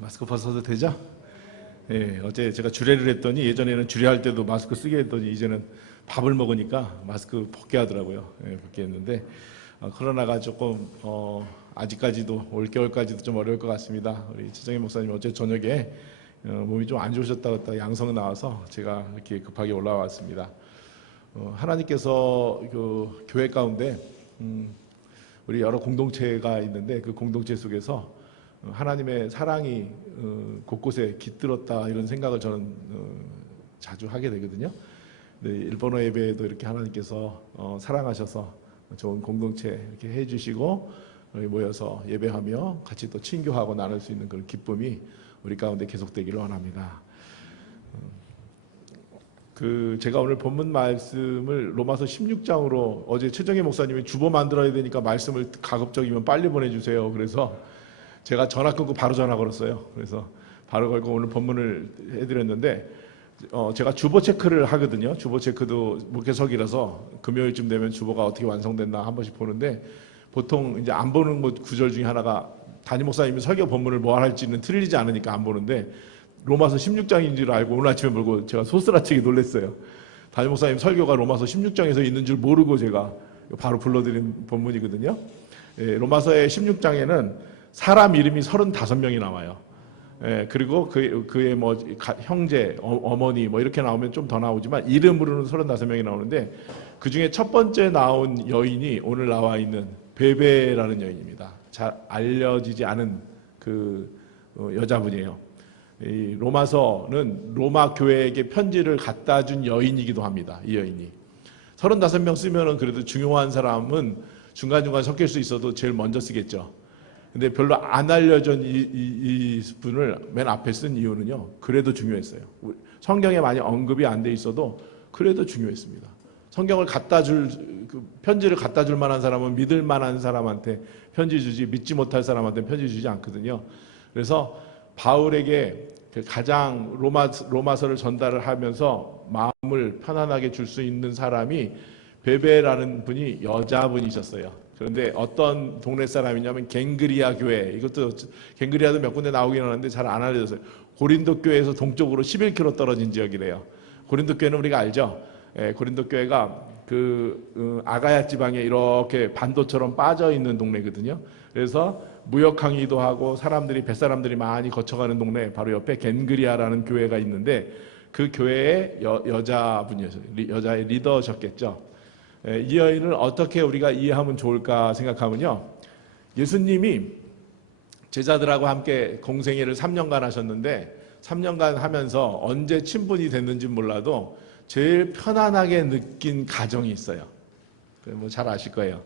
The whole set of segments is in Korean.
마스크 벗어도 되죠? 예, 어제 제가 주례를 했더니 예전에는 주례할 때도 마스크 쓰게 했더니 이제는 밥을 먹으니까 마스크 벗게 하더라고요. 예, 벗게 했는데 코로나가 조금 아직까지도 올겨울까지도 좀 어려울 것 같습니다. 우리 최정희 목사님 어제 저녁에 몸이 좀 안 좋으셨다고 양성 나와서 제가 이렇게 급하게 올라왔습니다. 하나님께서 그 교회 가운데 우리 여러 공동체가 있는데 그 공동체 속에서 하나님의 사랑이 곳곳에 깃들었다 이런 생각을 저는 자주 하게 되거든요. 네, 일본어 예배에도 이렇게 하나님께서 사랑하셔서 좋은 공동체 이렇게 해주시고 모여서 예배하며 같이 또 친교하고 나눌 수 있는 그런 기쁨이 우리 가운데 계속되기를 원합니다. 제가 오늘 본문 말씀을 로마서 16장으로 어제 최정희 목사님이 주보 만들어야 되니까 말씀을 가급적이면 빨리 보내주세요. 그래서 제가 전화 끊고 바로 전화 걸었어요. 그래서 바로 걸고 오늘 본문을 해드렸는데 제가 주보 체크를 하거든요. 주보 체크도 목회석이라서 금요일쯤 되면 주보가 어떻게 완성됐나 한 번씩 보는데 보통 이제 안 보는 것 구절 중에 하나가 담임 목사님이 설교 본문을 뭐 할지는 틀리지 않으니까 안 보는데 로마서 16장인 줄 알고 오늘 아침에 보고 제가 소스라치게 놀랐어요. 담임 목사님 설교가 로마서 16장에서 있는 줄 모르고 제가 바로 불러드린 본문이거든요. 예, 로마서의 16장에는 사람 이름이 35명이 나와요. 예, 그리고 그의 뭐 형제, 어머니 뭐 이렇게 나오면 좀 더 나오지만 이름으로는 35명이 나오는데 그 중에 첫 번째 나온 여인이 오늘 나와 있는 베베라는 여인입니다. 잘 알려지지 않은 그 여자분이에요. 이 로마서는 로마 교회에게 편지를 갖다 준 여인이기도 합니다. 이 여인이 35명 쓰면은 그래도 중요한 사람은 중간중간 섞일 수 있어도 제일 먼저 쓰겠죠. 근데 별로 안 알려진 이 분을 맨 앞에 쓴 이유는요, 그래도 중요했어요. 성경에 많이 언급이 안 돼 있어도 그래도 중요했습니다. 성경을 편지를 갖다 줄 만한 사람은 믿을 만한 사람한테 편지 주지, 믿지 못할 사람한테 편지 주지 않거든요. 그래서 바울에게 가장 로마서를 전달을 하면서 마음을 편안하게 줄 수 있는 사람이 베베라는 분이 여자분이셨어요. 그런데 어떤 동네 사람이냐면 갱그리아 교회, 이것도 갱그리아도 몇 군데 나오긴 하는데 잘 안 알려졌어요. 고린도 교회에서 동쪽으로 11km 떨어진 지역이래요. 고린도 교회는 우리가 알죠. 예, 고린도 교회가 아가야 지방에 이렇게 반도처럼 빠져 있는 동네거든요. 그래서 무역 항의도 하고 뱃사람들이 많이 거쳐가는 동네 바로 옆에 겐그리아라는 교회가 있는데 그 교회의 여자의 리더셨겠죠. 이 여인을 어떻게 우리가 이해하면 좋을까 생각하면요, 예수님이 제자들하고 함께 공생애를 3년간 하셨는데 3년간 하면서 언제 친분이 됐는지 몰라도 제일 편안하게 느낀 가정이 있어요. 뭐 잘 아실 거예요.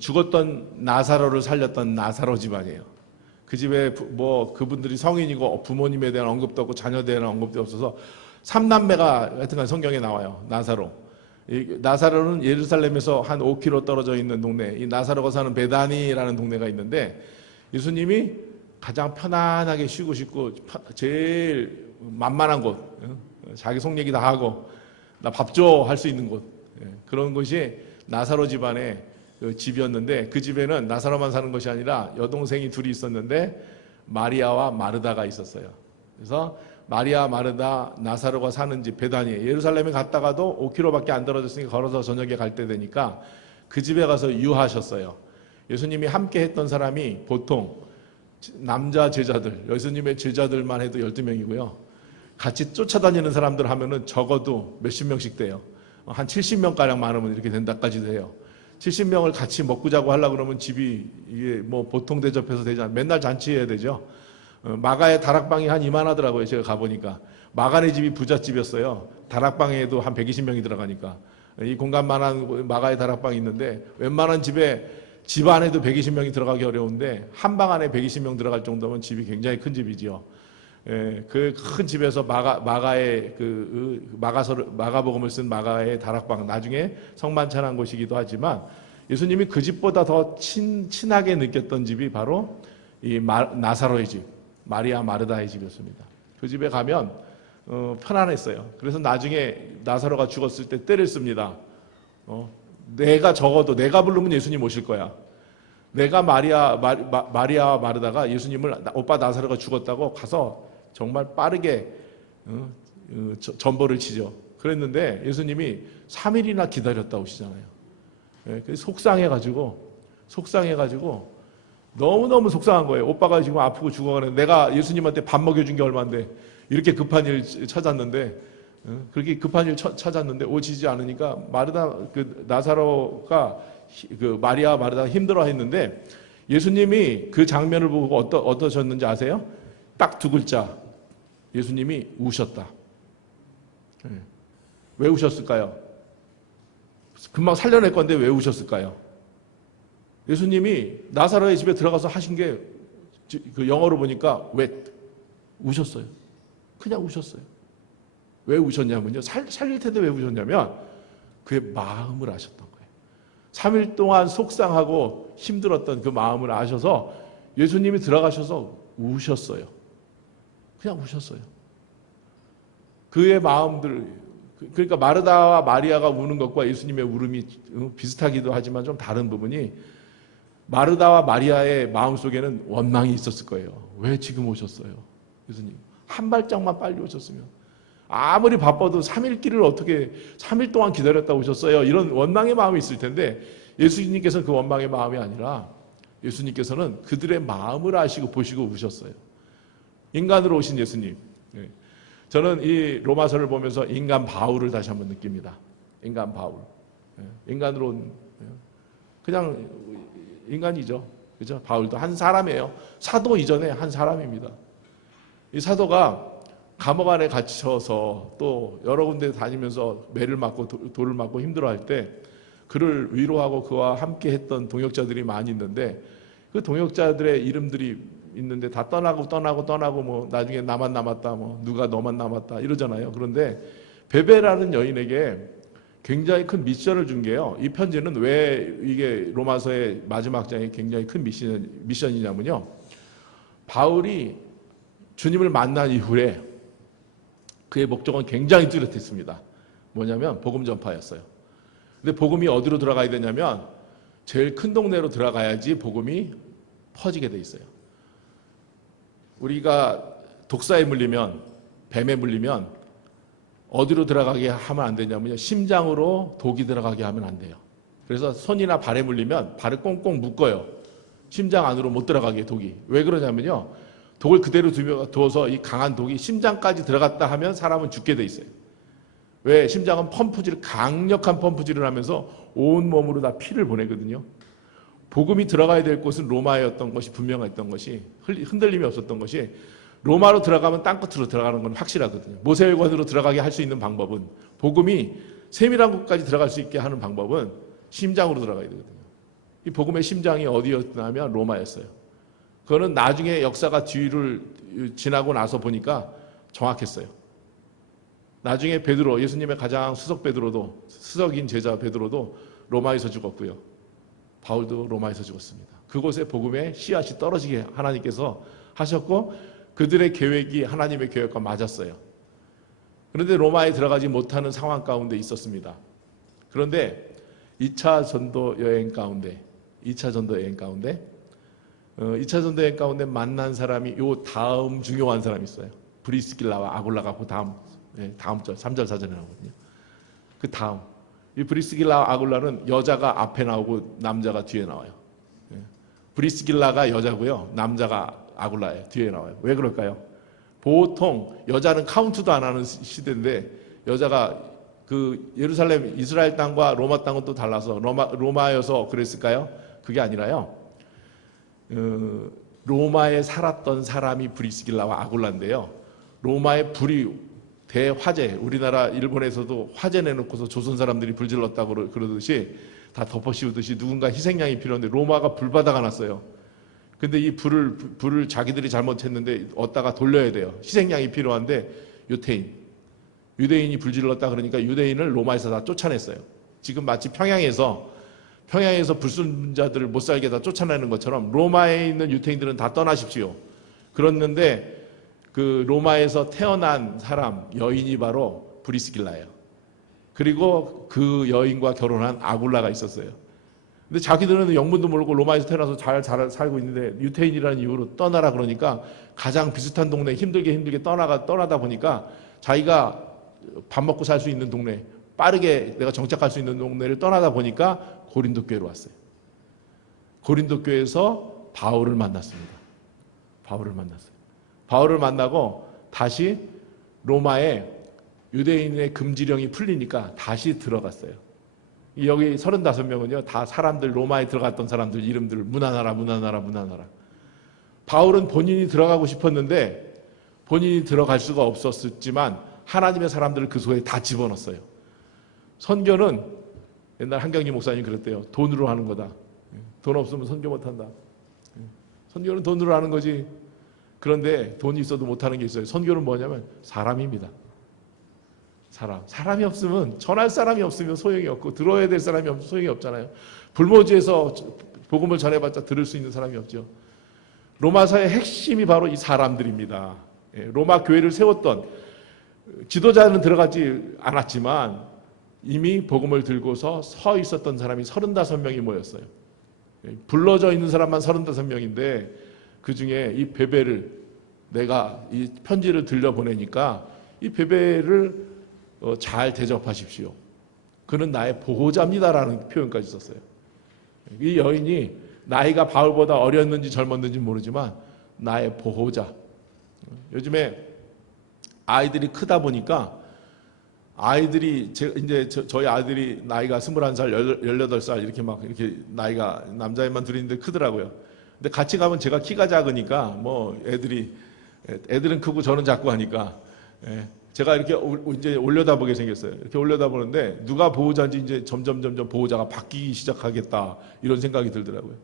죽었던 나사로를 살렸던 나사로 집안이에요. 그 집에 뭐 그분들이 성인이고 부모님에 대한 언급도 없고 자녀에 대한 언급도 없어서 3남매가 하여튼간 성경에 나와요. 나사로는 예루살렘에서 한 5km 떨어져 있는 동네, 이 나사로가 사는 베다니라는 동네가 있는데 예수님이 가장 편안하게 쉬고 싶고 제일 만만한 곳, 자기 속 얘기 다 하고 나 밥 줘 할 수 있는 곳, 그런 곳이 나사로 집안의 집이었는데 그 집에는 나사로만 사는 것이 아니라 여동생이 둘이 있었는데 마리아와 마르다가 있었어요. 그래서 마리아, 마르다, 나사로가 사는 집 베다니에 예루살렘에 갔다가도 5km밖에 안 떨어졌으니까 걸어서 저녁에 갈 때 되니까 그 집에 가서 유하셨어요. 예수님이 함께 했던 사람이 보통 남자 제자들, 예수님의 제자들만 해도 12명이고요. 같이 쫓아다니는 사람들 하면은 적어도 몇십 명씩 돼요. 한 70명가량 많으면 이렇게 된다까지도 해요. 70명을 같이 먹고 자고 하려고 그러면 집이 이게 뭐 보통 대접해서 되지 않아요. 맨날 잔치해야 되죠. 마가의 다락방이 한 이만하더라고요. 제가 가보니까. 마가네 집이 부잣집이었어요. 다락방에도 한 120명이 들어가니까. 이 공간만한 마가의 다락방이 있는데 웬만한 집에 집 안에도 120명이 들어가기 어려운데 한 방 안에 120명 들어갈 정도면 집이 굉장히 큰 집이지요. 예, 그 큰 집에서 마가복음을 쓴 마가의 다락방, 나중에 성만찬한 곳이기도 하지만 예수님이 그 집보다 더 친하게 느꼈던 집이 바로 이 나사로의 집, 마리아 마르다의 집이었습니다. 그 집에 가면 편안했어요. 그래서 나중에 나사로가 죽었을 때 때를 씁니다. 내가 부르면 예수님 오실 거야. 내가 마리아와 마르다가 예수님을 오빠 나사로가 죽었다고 가서 정말 빠르게 전보를 치죠. 그랬는데 예수님이 3일이나 기다렸다 오시잖아요. 그래서 속상해가지고 너무너무 속상한 거예요. 오빠가 지금 아프고 죽어가는데 내가 예수님한테 밥 먹여준 게 얼마인데 이렇게 급한 일 찾았는데 그렇게 급한 일 찾았는데 오시지 않으니까 나사로가 마리아 마르다가 힘들어했는데 예수님이 그 장면을 보고 어떠셨는지 아세요? 딱 두 글자. 예수님이 우셨다. 왜 우셨을까요? 금방 살려낼 건데 왜 우셨을까요? 예수님이 나사로의 집에 들어가서 하신 게 그 영어로 보니까 왜 우셨어요. 그냥 우셨어요. 왜 우셨냐면요. 살릴 텐데 왜 우셨냐면 그의 마음을 아셨던 거예요. 3일 동안 속상하고 힘들었던 그 마음을 아셔서 예수님이 들어가셔서 우셨어요. 그냥 우셨어요. 그의 마음들, 그러니까 마르다와 마리아가 우는 것과 예수님의 울음이 비슷하기도 하지만 좀 다른 부분이 마르다와 마리아의 마음속에는 원망이 있었을 거예요. 왜 지금 오셨어요? 예수님. 한 발짝만 빨리 오셨으면. 아무리 바빠도 3일 길을 어떻게 3일 동안 기다렸다 오셨어요? 이런 원망의 마음이 있을 텐데 예수님께서는 그 원망의 마음이 아니라 예수님께서는 그들의 마음을 아시고 보시고 우셨어요. 인간으로 오신 예수님. 저는 이 로마서를 보면서 인간 바울을 다시 한번 느낍니다. 인간 바울. 인간으로 온 그냥 인간이죠. 그죠? 바울도 한 사람이에요. 사도 이전에 한 사람입니다. 이 사도가 감옥 안에 갇혀서 또 여러 군데 다니면서 매를 맞고 돌을 맞고 힘들어할 때 그를 위로하고 그와 함께 했던 동역자들이 많이 있는데 그 동역자들의 이름들이 있는데 다 떠나고 뭐 나중에 나만 남았다 뭐 누가 너만 남았다 이러잖아요. 그런데 베베라는 여인에게 굉장히 큰 미션을 준 게요. 이 편지는 왜 이게 로마서의 마지막 장에 굉장히 큰 미션이냐면요. 바울이 주님을 만난 이후에 그의 목적은 굉장히 뚜렷했습니다. 뭐냐면 복음 전파였어요. 근데 복음이 어디로 들어가야 되냐면 제일 큰 동네로 들어가야지 복음이 퍼지게 돼 있어요. 우리가 독사에 물리면 뱀에 물리면 어디로 들어가게 하면 안 되냐면요. 심장으로 독이 들어가게 하면 안 돼요. 그래서 손이나 발에 물리면 발을 꽁꽁 묶어요. 심장 안으로 못 들어가게 독이. 왜 그러냐면요. 독을 그대로 두어서 이 강한 독이 심장까지 들어갔다 하면 사람은 죽게 돼 있어요. 왜? 심장은 강력한 펌프질을 하면서 온 몸으로 다 피를 보내거든요. 복음이 들어가야 될 곳은 로마였던 것이 분명했던 것이 흔들림이 없었던 것이 로마로 들어가면 땅끝으로 들어가는 건 확실하거든요. 모세혈관으로 들어가게 할 수 있는 방법은 복음이 세밀한 곳까지 들어갈 수 있게 하는 방법은 심장으로 들어가야 되거든요. 이 복음의 심장이 어디였냐면 로마였어요. 그거는 나중에 역사가 뒤를 지나고 나서 보니까 정확했어요. 나중에 베드로, 예수님의 가장 수석인 제자 베드로도 로마에서 죽었고요. 바울도 로마에서 죽었습니다. 그곳에 복음의 씨앗이 떨어지게 하나님께서 하셨고 그들의 계획이 하나님의 계획과 맞았어요. 그런데 로마에 들어가지 못하는 상황 가운데 있었습니다. 그런데 2차 전도 여행 가운데 만난 사람이 요 다음 중요한 사람이 있어요. 브리스길라와 아굴라가 그 다음 절 3절 사전에 나오거든요. 그 다음 이 브리스길라와 아굴라는 여자가 앞에 나오고 남자가 뒤에 나와요. 브리스길라가 여자고요. 남자가 아굴라예요. 뒤에 나와요. 왜 그럴까요? 보통 여자는 카운트도 안 하는 시대인데 여자가 그 예루살렘 이스라엘 땅과 로마 땅은 또 달라서 로마여서 그랬을까요? 그게 아니라요. 로마에 살았던 사람이 브리스길라와 아굴라인데요. 로마의 불이 대화재, 우리나라 일본에서도 화재 내놓고서 조선 사람들이 불질렀다고 그러듯이 다 덮어씌우듯이 누군가 희생양이 필요한데 로마가 불바다가 났어요. 근데 이 불을 자기들이 잘못했는데 얻다가 돌려야 돼요. 희생양이 필요한데 유대인이 불질렀다 그러니까 유대인을 로마에서 다 쫓아냈어요. 지금 마치 평양에서 불순자들을 못 살게 다 쫓아내는 것처럼 로마에 있는 유대인들은 다 떠나십시오. 그랬는데 그 로마에서 태어난 사람 여인이 바로 브리스길라예요. 그리고 그 여인과 결혼한 아굴라가 있었어요. 근데 자기들은 영문도 모르고 로마에서 태어나서 잘 살고 있는데 유태인이라는 이유로 떠나라 그러니까 가장 비슷한 동네 힘들게 떠나다 보니까 자기가 밥 먹고 살 수 있는 동네, 빠르게 내가 정착할 수 있는 동네를 떠나다 보니까 고린도 교회로 왔어요. 고린도 교회에서 바울을 만났습니다. 바울을 만나고 다시 로마에 유대인의 금지령이 풀리니까 다시 들어갔어요. 여기 35명은요 다 사람들, 로마에 들어갔던 사람들 이름들을 문하나라. 바울은 본인이 들어가고 싶었는데 본인이 들어갈 수가 없었지만 하나님의 사람들을 그 속에 다 집어넣었어요. 선교는 옛날 한경희 목사님이 그랬대요. 돈으로 하는 거다. 돈 없으면 선교 못한다. 선교는 돈으로 하는 거지. 그런데 돈이 있어도 못하는 게 있어요. 선교는 뭐냐면 사람입니다. 사람이 없으면, 전할 사람이 없으면 소용이 없고 들어야 될 사람이 없으면 소용이 없잖아요. 불모지에서 복음을 전해봤자 들을 수 있는 사람이 없죠. 로마사의 핵심이 바로 이 사람들입니다. 로마 교회를 세웠던 지도자는 들어가지 않았지만 이미 복음을 들고서 서 있었던 사람이 35명이 모였어요. 불러져 있는 사람만 35명인데 그 중에 이 베베를 내가 이 편지를 들려보내니까 이 베베를 잘 대접하십시오. 그는 나의 보호자입니다라는 표현까지 썼어요. 이 여인이 나이가 바울보다 어렸는지 젊었는지 모르지만 나의 보호자. 요즘에 아이들이 크다 보니까 아이들이 이제 저희 아들이 나이가 21살, 18살 이렇게 막 이렇게 나이가 남자애만 둘이 있는데 크더라고요. 근데 같이 가면 제가 키가 작으니까 뭐 애들은 크고 저는 작고 하니까 제가 이렇게 이제 올려다보게 생겼어요. 이렇게 올려다보는데 누가 보호자인지 이제 점점 보호자가 바뀌기 시작하겠다 이런 생각이 들더라고요.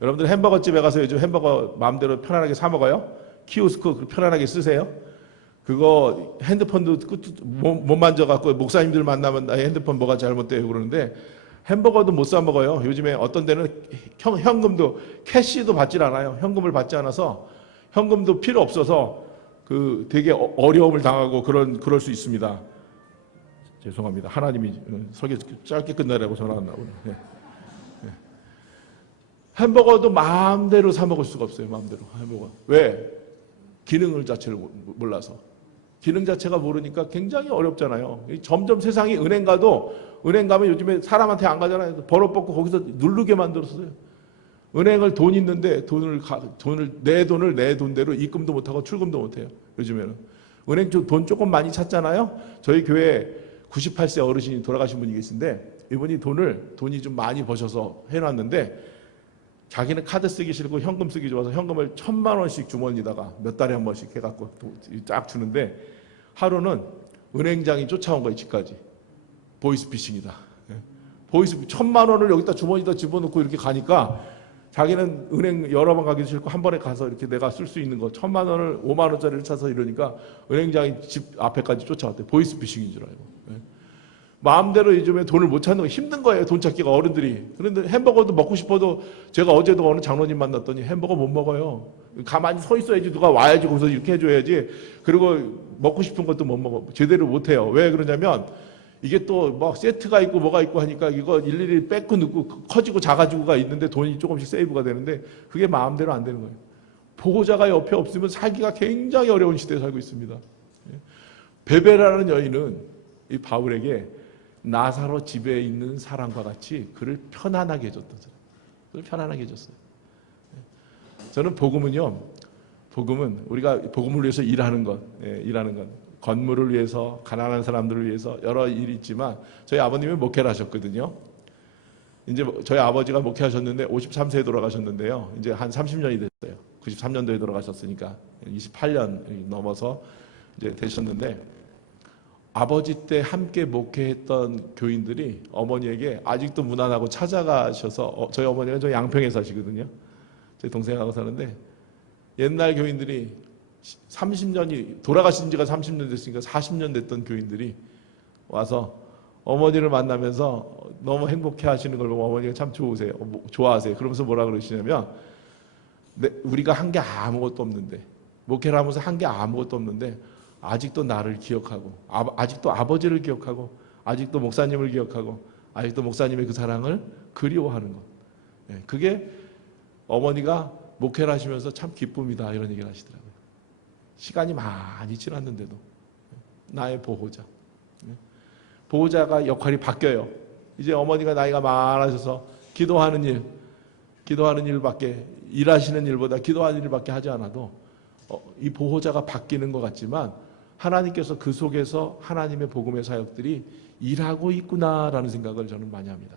여러분들 햄버거 집에 가서 요즘 햄버거 마음대로 편안하게 사 먹어요? 키오스크 편안하게 쓰세요? 그거 핸드폰도 못 만져갖고 목사님들 만나면 나의 핸드폰 뭐가 잘못돼요 그러는데 햄버거도 못 사 먹어요. 요즘에 어떤 데는 현금도 캐시도 받질 않아요. 현금을 받지 않아서 현금도 필요 없어서 그 되게 어려움을 당하고 그럴 수 있습니다. 죄송합니다. 하나님이 설교 짧게 끝나라고 전화 왔나 보네. 네. 네. 햄버거도 마음대로 사 먹을 수가 없어요. 마음대로 햄버거. 왜? 기능을 자체를 몰라서. 기능 자체가 모르니까 굉장히 어렵잖아요. 점점 세상이 은행 가면 요즘에 사람한테 안 가잖아요. 번호 뽑고 거기서 누르게 만들었어요. 은행을 돈 있는데 내 돈을 내 돈대로 입금도 못하고 출금도 못해요. 요즘에는. 은행 돈 조금 많이 찾잖아요. 저희 교회 98세 어르신이 돌아가신 분이 계신데 이분이 돈이 좀 많이 버셔서 해놨는데 자기는 카드 쓰기 싫고 현금 쓰기 좋아서 현금을 1,000만 원씩 주머니다가 몇 달에 한 번씩 해갖고 쫙 주는데 하루는 은행장이 쫓아온 거예요. 집까지. 보이스피싱이다. 1,000만 원을 여기다 주머니에다 집어넣고 이렇게 가니까 자기는 은행 여러 번 가기도 싫고 한 번에 가서 이렇게 내가 쓸 수 있는 거 1,000만 원을 5만 원짜리를 차서 이러니까 은행장이 집 앞에까지 쫓아왔대. 보이스피싱인 줄 알고. 마음대로 요즘에 돈을 못 찾는 거 힘든 거예요. 돈 찾기가 어른들이. 그런데 햄버거도 먹고 싶어도 제가 어제도 어느 장로님 만났더니 햄버거 못 먹어요. 가만히 서 있어야지 누가 와야지 거기서 이렇게 해줘야지. 그리고 먹고 싶은 것도 못 먹어. 제대로 못 해요. 왜 그러냐면 이게 또 막 세트가 있고 뭐가 있고 하니까 이거 일일이 뺏고 넣고 커지고 작아지고가 있는데 돈이 조금씩 세이브가 되는데 그게 마음대로 안 되는 거예요. 보호자가 옆에 없으면 살기가 굉장히 어려운 시대에 살고 있습니다. 베베라는 여인은 이 바울에게 나사로 집에 있는 사람과 같이 그를 편안하게 해줬던 사람. 그를 편안하게 해줬어요. 저는 복음은 우리가 복음을 위해서 일하는 것. 건물을 위해서, 가난한 사람들을 위해서 여러 일이 있지만 저희 아버님이 목회를 하셨거든요. 이제 저희 아버지가 목회하셨는데 53세에 돌아가셨는데요. 이제 한 30년이 됐어요. 93년도에 돌아가셨으니까 28년 넘어서 이제 되셨는데 아버지 때 함께 목회했던 교인들이 어머니에게 아직도 무난하고 찾아가셔서 저희 어머니가 저 양평에 사시거든요. 제 동생하고 사는데 옛날 교인들이 30년이 돌아가신 지가 30년 됐으니까 40년 됐던 교인들이 와서 어머니를 만나면서 너무 행복해 하시는 걸 보고 어머니가 참 좋아하세요. 그러면서 뭐라 그러시냐면 우리가 한 게 아무것도 없는데 목회를 하면서 한 게 아무것도 없는데 아직도 나를 기억하고 아직도 아버지를 기억하고 아직도 목사님을 기억하고 아직도 목사님의 그 사랑을 그리워하는 것. 예, 그게 어머니가 목회를 하시면서 참 기쁨이다 이런 얘기를 하시더라고요. 시간이 많이 지났는데도 나의 보호자. 보호자가 역할이 바뀌어요. 이제 어머니가 나이가 많아져서 기도하는 일밖에, 일하시는 일보다 기도하는 일밖에 하지 않아도 이 보호자가 바뀌는 것 같지만 하나님께서 그 속에서 하나님의 복음의 사역들이 일하고 있구나라는 생각을 저는 많이 합니다.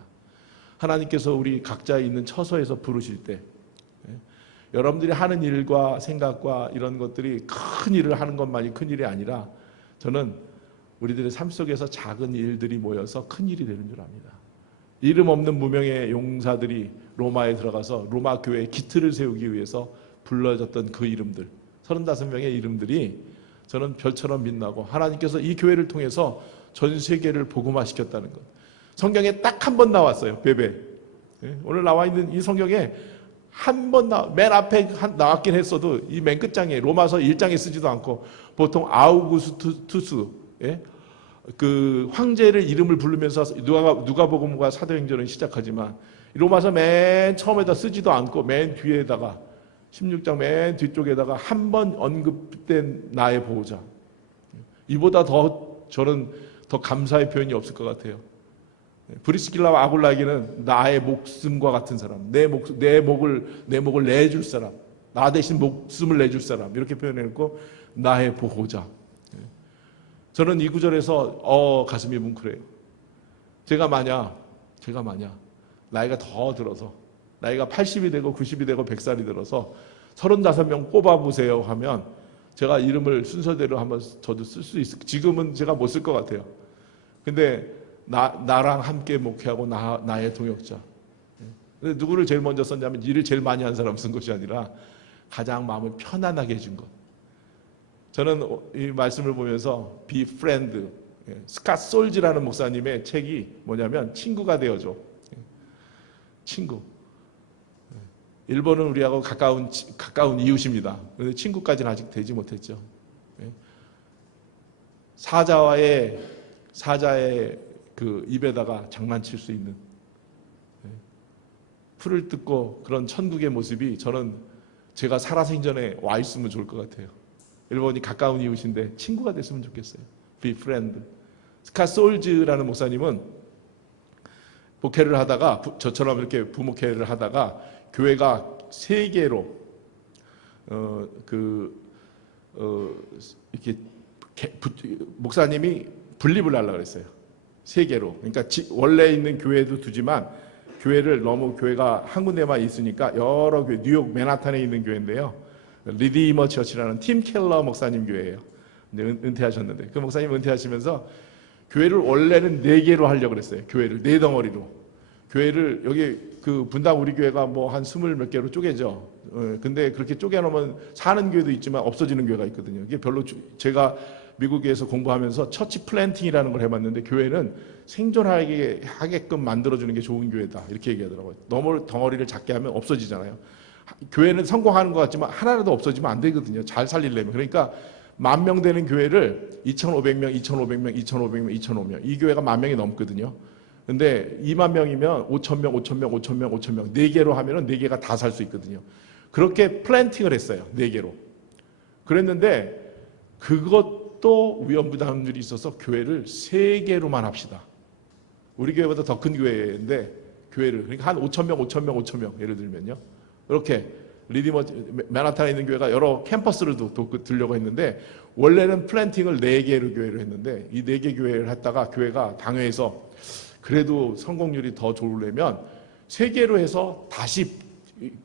하나님께서 우리 각자 있는 처소에서 부르실 때 여러분들이 하는 일과 생각과 이런 것들이 큰 일을 하는 것만이 큰 일이 아니라 저는 우리들의 삶 속에서 작은 일들이 모여서 큰 일이 되는 줄 압니다. 이름 없는 무명의 용사들이 로마에 들어가서 로마 교회에 기틀을 세우기 위해서 불러졌던 그 이름들, 35명의 이름들이 저는 별처럼 빛나고 하나님께서 이 교회를 통해서 전 세계를 복음화시켰다는 것. 성경에 딱 한 번 나왔어요. 베베. 오늘 나와 있는 이 성경에 한 번 맨 앞에 나왔긴 했어도 이 맨 끝장에 로마서 1장에 쓰지도 않고 보통 아우구스투스 그 황제를 이름을 부르면서 누가복음과 사도행전은 시작하지만 로마서 맨 처음에다 쓰지도 않고 맨 뒤에다가 16장 맨 뒤쪽에다가 한 번 언급된 나의 보호자. 이보다 저는 더 감사의 표현이 없을 것 같아요. 브리스길라와 아굴라에게는 나의 목숨과 같은 사람, 내 목을 내줄 사람, 나 대신 목숨을 내줄 사람 이렇게 표현해놓고 나의 보호자. 저는 이 구절에서 가슴이 뭉클해요. 제가 만약 나이가 더 들어서 나이가 80이 되고 90이 되고 100살이 들어서 35명 뽑아보세요 하면 제가 이름을 순서대로 한번 저도 쓸 수 있을, 지금은 제가 못 쓸 것 같아요. 근데 나랑 함께 목회하고 나의 동역자. 근데 누구를 제일 먼저 썼냐면 일을 제일 많이 한 사람 쓴 것이 아니라 가장 마음을 편안하게 해준 것. 저는 이 말씀을 보면서 Be Friend, 스캇 솔즈라는 목사님의 책이 뭐냐면 친구가 되어줘. 친구. 일본은 우리하고 가까운 이웃입니다. 그런데 친구까지는 아직 되지 못했죠. 사자의 그 입에다가 장난칠 수 있는 풀을 뜯고 그런 천국의 모습이 저는 제가 살아생전에 와 있으면 좋을 것 같아요. 일본이 가까운 이웃인데 친구가 됐으면 좋겠어요. Be friend. 스캇 솔즈라는 목사님은 목회를 하다가 저처럼 이렇게 부목회를 하다가 교회가 세 개로 이렇게 목사님이 분립을 하려고 그랬어요. 세 개로. 그러니까 원래 있는 교회도 두지만 교회를 너무 교회가 한 군데만 있으니까 여러 교회, 뉴욕 맨하탄에 있는 교회인데요. 리디머 처치라는 팀 켈러 목사님 교회예요. 은퇴하셨는데 그 목사님 은퇴하시면서 교회를 원래는 4개로 하려고 그랬어요. 교회를 4덩어리로. 교회를 여기 그 분당 우리 교회가 뭐 한 20 몇 개로 쪼개져. 근데 그렇게 쪼개놓으면 사는 교회도 있지만 없어지는 교회가 있거든요. 이게 별로 제가 미국에서 공부하면서 처치 플랜팅이라는 걸 해봤는데 교회는 생존하게 하게끔 만들어주는 게 좋은 교회다 이렇게 얘기하더라고요. 너무 덩어리를 작게 하면 없어지잖아요. 교회는 성공하는 것 같지만 하나라도 없어지면 안 되거든요. 잘 살리려면. 그러니까 10,000명 되는 교회를 2,500명, 2,500명, 2,500명, 2,500명 이 교회가 10,000명이 넘거든요. 근데 2만 명이면 5,000명, 5,000명, 5,000명, 5,000명 4개로 하면은 4개가 다 살 수 있거든요. 그렇게 플랜팅을 했어요. 4개로. 그랬는데 그것도 위험부담들이 있어서 교회를 3개로만 합시다. 우리 교회보다 더 큰 교회인데 교회를 그러니까 한 5,000명, 5,000명, 5,000명 예를 들면요. 이렇게 리디머 맨하탄에 있는 교회가 여러 캠퍼스를 들려고 했는데 원래는 플랜팅을 4개로 교회를 했는데 이 4개 교회를 했다가 교회가 당회에서 그래도 성공률이 더 좋으려면 3개로 해서 다시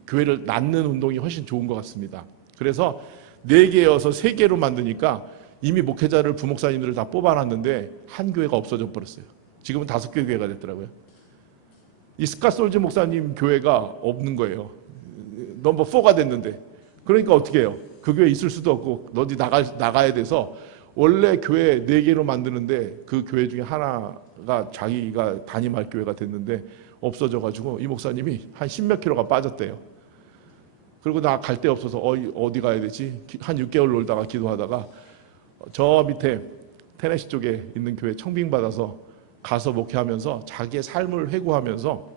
교회를 낳는 운동이 훨씬 좋은 것 같습니다. 그래서 4개여서 3개로 만드니까 이미 목회자를 부목사님들을 다 뽑아놨는데 한 교회가 없어져 버렸어요. 지금은 5개 교회가 됐더라고요. 이 스캇 솔즈 목사님 교회가 없는 거예요. 넘버 4가 됐는데. 그러니까 어떻게 해요? 그 교회 있을 수도 없고 어디 나가야 돼서 원래 교회 4개로 만드는데 그 교회 중에 하나가 자기가 담임할 교회가 됐는데 없어져가지고 이 목사님이 한 10몇 킬로가 빠졌대요. 그리고 나 갈 데 없어서 어디 가야 되지? 한 6개월 놀다가 기도하다가 저 밑에 테네시 쪽에 있는 교회 청빙받아서 가서 목회하면서 자기의 삶을 회고하면서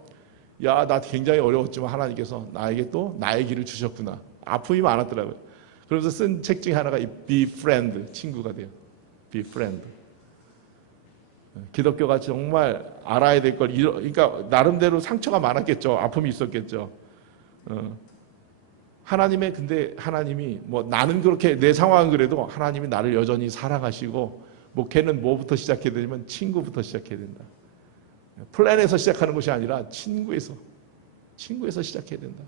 야, 나 굉장히 어려웠지만 하나님께서 나에게 또 나의 길을 주셨구나. 아픔이 많았더라고요. 그러면서 쓴 책 중에 하나가 이 befriend, 친구가 돼요. befriend. 기독교가 정말 알아야 될 걸, 그러니까 나름대로 상처가 많았겠죠. 아픔이 있었겠죠. 근데 하나님이 뭐 나는 그렇게 내 상황은 그래도 하나님이 나를 여전히 사랑하시고 목회는 뭐부터 시작해야 되냐면 친구부터 시작해야 된다. 플랜에서 시작하는 것이 아니라 친구에서 시작해야 된다.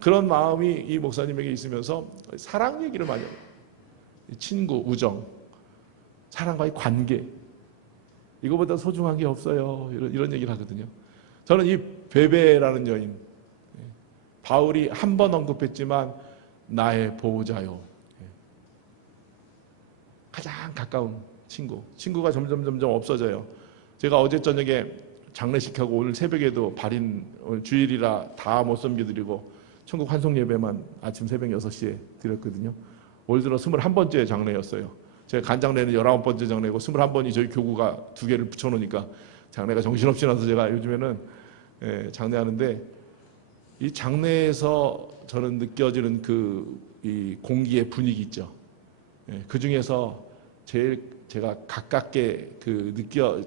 그런 마음이 이 목사님에게 있으면서 사랑 얘기를 많이 해요. 친구, 우정, 사랑과의 관계, 이거보다 소중한 게 없어요. 이런 얘기를 하거든요. 저는 이 베베라는 여인, 바울이 한 번 언급했지만 나의 보호자요. 가장 가까운 친구가 점점 없어져요. 제가 어제 저녁에 장례식하고 오늘 새벽에도 발인, 오늘 주일이라 다 못 섬겨드리고 천국 환송 예배만 아침 새벽 6시에 드렸거든요. 올 들어 21번째 장례였어요. 제가 간장례는 19번째 장례고 21번이 저희 교구가 2개를 붙여놓으니까 장례가 정신없이 나서 제가 요즘에는 장례하는데, 이 장례에서 저는 느껴지는 이 공기의 분위기 있죠. 그 중에서 제일 제가 가깝게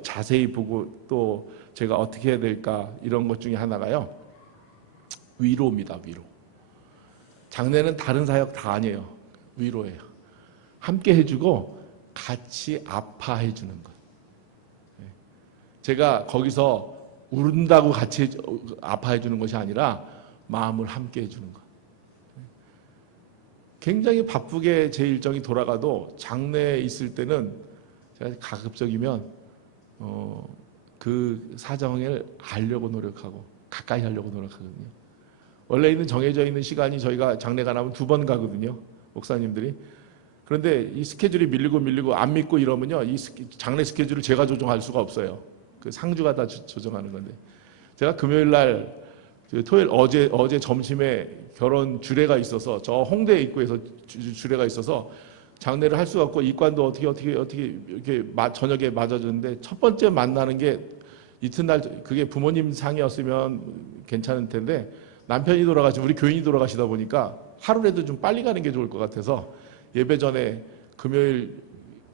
자세히 보고 또 제가 어떻게 해야 될까 이런 것 중에 하나가요. 위로입니다. 위로. 장례는 다른 사역 다 아니에요. 위로예요. 함께 해주고 같이 아파해 주는 것. 제가 거기서 울은다고 같이 아파해 주는 것이 아니라 마음을 함께 해주는 것. 굉장히 바쁘게 제 일정이 돌아가도 장례에 있을 때는 제가 가급적이면 그 사정을 알려고 노력하고 가까이 하려고 노력하거든요. 원래 정해져 있는 시간이 저희가 장례가 나면 2번 가거든요. 목사님들이. 그런데 이 스케줄이 밀리고 안 믿고 이러면요, 이 장례 스케줄을 제가 조정할 수가 없어요. 그 상주가 다 조정하는 건데, 제가 금요일 날 토요일 어제 점심에 결혼 주례가 있어서 저 홍대 입구에서 주례가 있어서 장례를 할 수가 없고 이관도 어떻게 이렇게 저녁에 맞아줬는데, 첫 번째 만나는 게 이튿날 그게 부모님 상이었으면 괜찮을 텐데 남편이 돌아가시고 우리 교인이 돌아가시다 보니까 하루라도 좀 빨리 가는 게 좋을 것 같아서 예배 전에 금요일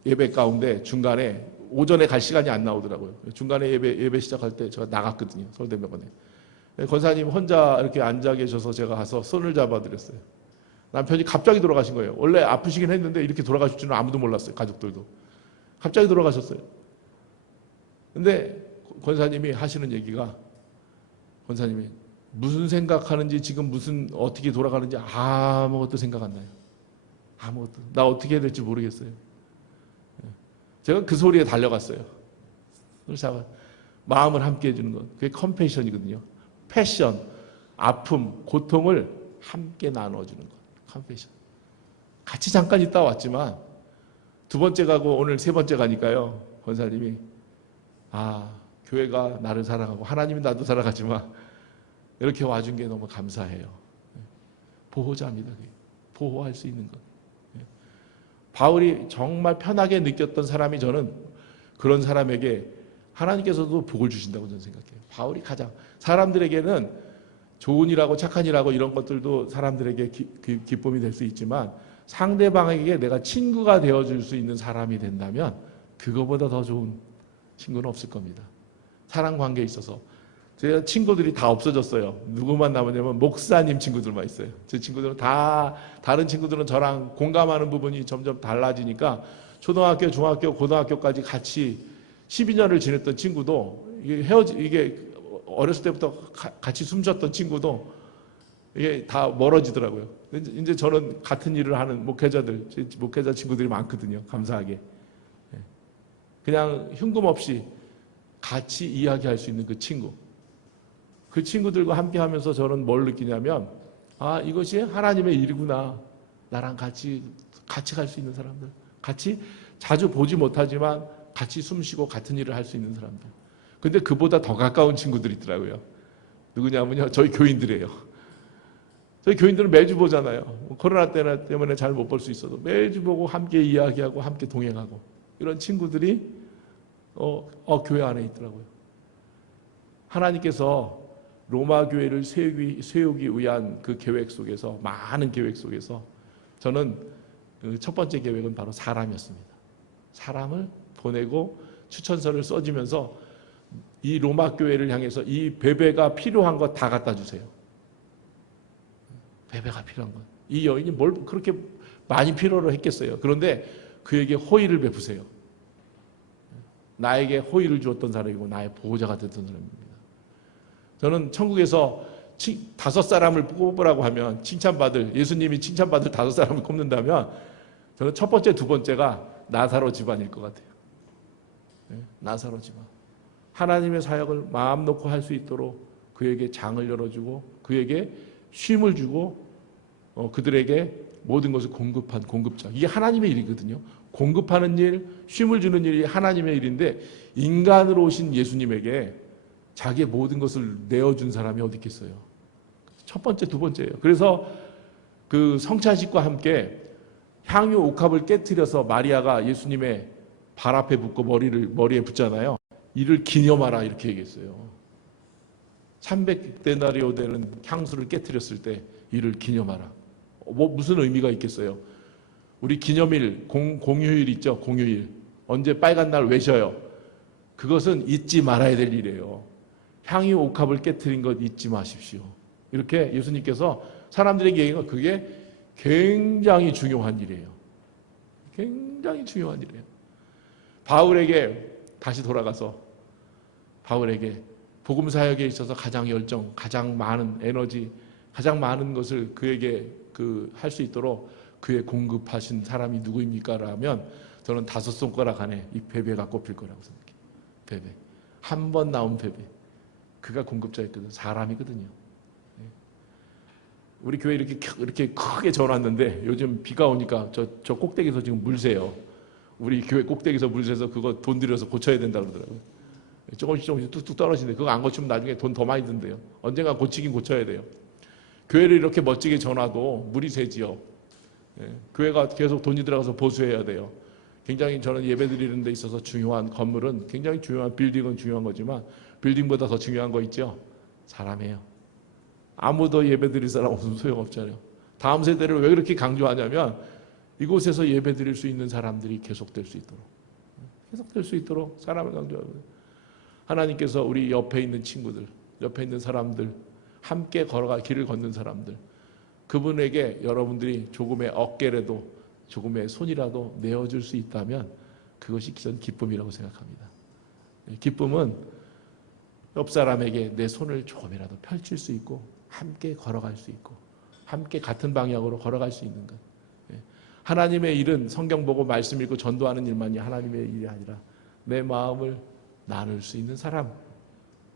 예배 가운데 중간에 오전에 갈 시간이 안 나오더라고요. 중간에 예배 시작할 때 제가 나갔거든요. 서울대병원에. 권사님 혼자 이렇게 앉아 계셔서 제가 가서 손을 잡아드렸어요. 남편이 갑자기 돌아가신 거예요. 원래 아프시긴 했는데 이렇게 돌아가실 줄은 아무도 몰랐어요. 가족들도. 갑자기 돌아가셨어요. 근데 권사님이 하시는 얘기가, 권사님이 무슨 생각하는지, 지금 어떻게 돌아가는지 아무것도 생각 안 나요. 아무것도. 나 어떻게 해야 될지 모르겠어요. 제가 그 소리에 달려갔어요. 그래서 마음을 함께 해주는 것. 그게 컴패션이거든요. 패션, 아픔, 고통을 함께 나눠주는 것. 컴패션. 같이 잠깐 있다 왔지만 2번째 가고 오늘 3번째 가니까요. 권사님이 교회가 나를 사랑하고 하나님이 나도 사랑하지만 이렇게 와준 게 너무 감사해요. 보호자입니다. 보호할 수 있는 것. 바울이 정말 편하게 느꼈던 사람이, 저는 그런 사람에게 하나님께서도 복을 주신다고 저는 생각해요. 바울이 가장 사람들에게는 좋은 일하고 착한 일하고 이런 것들도 사람들에게 기쁨이 될 수 있지만, 상대방에게 내가 친구가 되어줄 수 있는 사람이 된다면 그거보다 더 좋은 친구는 없을 겁니다. 사랑 관계에 있어서 제 친구들이 다 없어졌어요. 누구만 남았냐면 목사님 친구들만 있어요. 제 친구들은 다른 친구들은 저랑 공감하는 부분이 점점 달라지니까 초등학교, 중학교, 고등학교까지 같이 12년을 지냈던 친구도 이게 어렸을 때부터 같이 숨쉬었던 친구도 이게 다 멀어지더라고요. 이제 저는 같은 일을 하는 목회자 친구들이 많거든요. 감사하게. 그냥 흉금 없이 같이 이야기할 수 있는 그 친구. 그 친구들과 함께 하면서 저는 뭘 느끼냐면, 이것이 하나님의 일이구나. 나랑 같이 갈 수 있는 사람들. 같이 자주 보지 못하지만 같이 숨쉬고 같은 일을 할 수 있는 사람들. 근데 그보다 더 가까운 친구들이 있더라고요. 누구냐면요, 저희 교인들이에요. 저희 교인들은 매주 보잖아요. 코로나 때문에 잘 못 볼 수 있어도 매주 보고 함께 이야기하고 함께 동행하고, 이런 친구들이 교회 안에 있더라고요. 하나님께서 로마 교회를 세우기 위한 그 계획 속에서, 많은 계획 속에서 저는 그 첫 번째 계획은 바로 사람이었습니다. 사람을 보내고 추천서를 써주면서 이 로마 교회를 향해서 이 베베가 필요한 거 다 갖다 주세요. 베베가 필요한 것. 이 여인이 뭘 그렇게 많이 필요로 했겠어요. 그런데 그에게 호의를 베푸세요. 나에게 호의를 주었던 사람이고 나의 보호자가 됐던 사람입니다. 저는 천국에서 5사람을 뽑으라고 하면 칭찬받을, 예수님이 칭찬받을 5사람을 꼽는다면 저는 첫 번째, 두 번째가 나사로 집안일 것 같아요. 나사로 집안. 하나님의 사역을 마음 놓고 할 수 있도록 그에게 장을 열어주고 그에게 쉼을 주고 그들에게 모든 것을 공급한 공급자. 이게 하나님의 일이거든요. 공급하는 일, 쉼을 주는 일이 하나님의 일인데 인간으로 오신 예수님에게 자기의 모든 것을 내어준 사람이 어디 있겠어요. 첫 번째, 두 번째예요. 그래서 그 성찬식과 함께 향유 옥합을 깨뜨려서 마리아가 예수님의 발 앞에 붓고 머리에 붓잖아요. 이를 기념하라 이렇게 얘기했어요. 300데나리오 되는 향수를 깨뜨렸을 때 이를 기념하라. 무슨 의미가 있겠어요? 우리 기념일, 공휴일 있죠? 공휴일. 언제 빨간 날 외셔요. 그것은 잊지 말아야 될 일이에요. 향유 옥합을 깨뜨린 것 잊지 마십시오. 이렇게 예수님께서 사람들에게 얘기한 건 그게 굉장히 중요한 일이에요. 굉장히 중요한 일이에요. 바울에게 다시 돌아가서 바울에게 복음 사역에 있어서 가장 열정, 가장 많은 에너지, 가장 많은 것을 그에게 할 수 있도록 그에 공급하신 사람이 누구입니까? 라면 저는 5손가락 안에 이 베베가 꼽힐 거라고 생각해요. 베베. 한 번 나온 베베. 그가 공급자였거든요. 사람이거든요. 우리 교회 이렇게 크게 전왔는데 요즘 비가 오니까 저 꼭대기에서 지금 물 새요. 우리 교회 꼭대기에서 물 새서 그거 돈 들여서 고쳐야 된다고 그러더라고요. 조금씩 뚝뚝 떨어지는데 그거 안 고치면 나중에 돈 더 많이 든대요. 언젠가 고치긴 고쳐야 돼요. 교회를 이렇게 멋지게 전와도 물이 새지요. 교회가 계속 돈이 들어가서 보수해야 돼요. 굉장히 저는 예배 드리는 데 있어서 중요한 건물은 굉장히 중요한, 빌딩은 중요한 거지만 빌딩보다 더 중요한 거 있죠? 사람이에요. 아무도 예배 드릴 사람 없으면 소용없잖아요. 다음 세대를 왜 그렇게 강조하냐면 이곳에서 예배 드릴 수 있는 사람들이 계속될 수 있도록 사람을 강조하거든요. 하나님께서 우리 옆에 있는 친구들, 옆에 있는 사람들, 함께 길을 걷는 사람들, 그분에게 여러분들이 조금의 어깨라도 조금의 손이라도 내어줄 수 있다면 그것이 저는 기쁨이라고 생각합니다. 기쁨은 옆 사람에게 내 손을 조금이라도 펼칠 수 있고 함께 걸어갈 수 있고 함께 같은 방향으로 걸어갈 수 있는 것. 하나님의 일은 성경 보고 말씀 읽고 전도하는 일만이 하나님의 일이 아니라 내 마음을 나눌 수 있는 사람,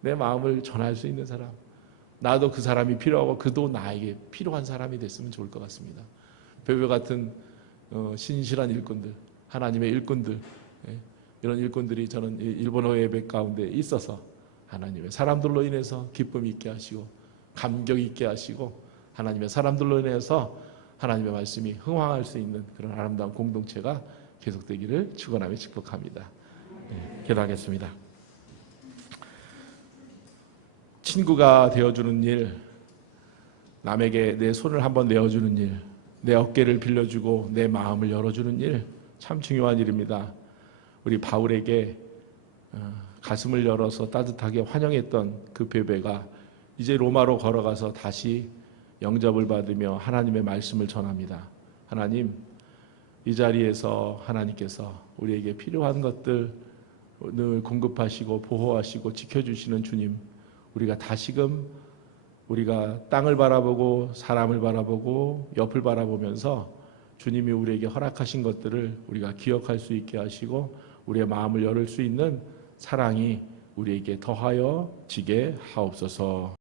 내 마음을 전할 수 있는 사람, 나도 그 사람이 필요하고 그도 나에게 필요한 사람이 됐으면 좋을 것 같습니다. 베베 같은 신실한 일꾼들, 하나님의 일꾼들, 이런 일꾼들이 저는 일본어 예배 가운데 있어서 하나님의 사람들로 인해서 기쁨 있게 하시고 감격 있게 하시고 하나님의 사람들로 인해서 하나님의 말씀이 흥황할 수 있는 그런 아름다운 공동체가 계속되기를 축원하며 축복합니다. 기도하겠습니다. 친구가 되어주는 일, 남에게 내 손을 한번 내어주는 일, 내 어깨를 빌려주고 내 마음을 열어주는 일, 참 중요한 일입니다. 우리 바울에게 가슴을 열어서 따뜻하게 환영했던 그 베베가 이제 로마로 걸어가서 다시 영접을 받으며 하나님의 말씀을 전합니다. 하나님, 이 자리에서 하나님께서 우리에게 필요한 것들 늘 공급하시고 보호하시고 지켜주시는 주님, 우리가 다시금 우리가 땅을 바라보고 사람을 바라보고 옆을 바라보면서 주님이 우리에게 허락하신 것들을 우리가 기억할 수 있게 하시고 우리의 마음을 열을 수 있는 사랑이 우리에게 더하여 지게 하옵소서.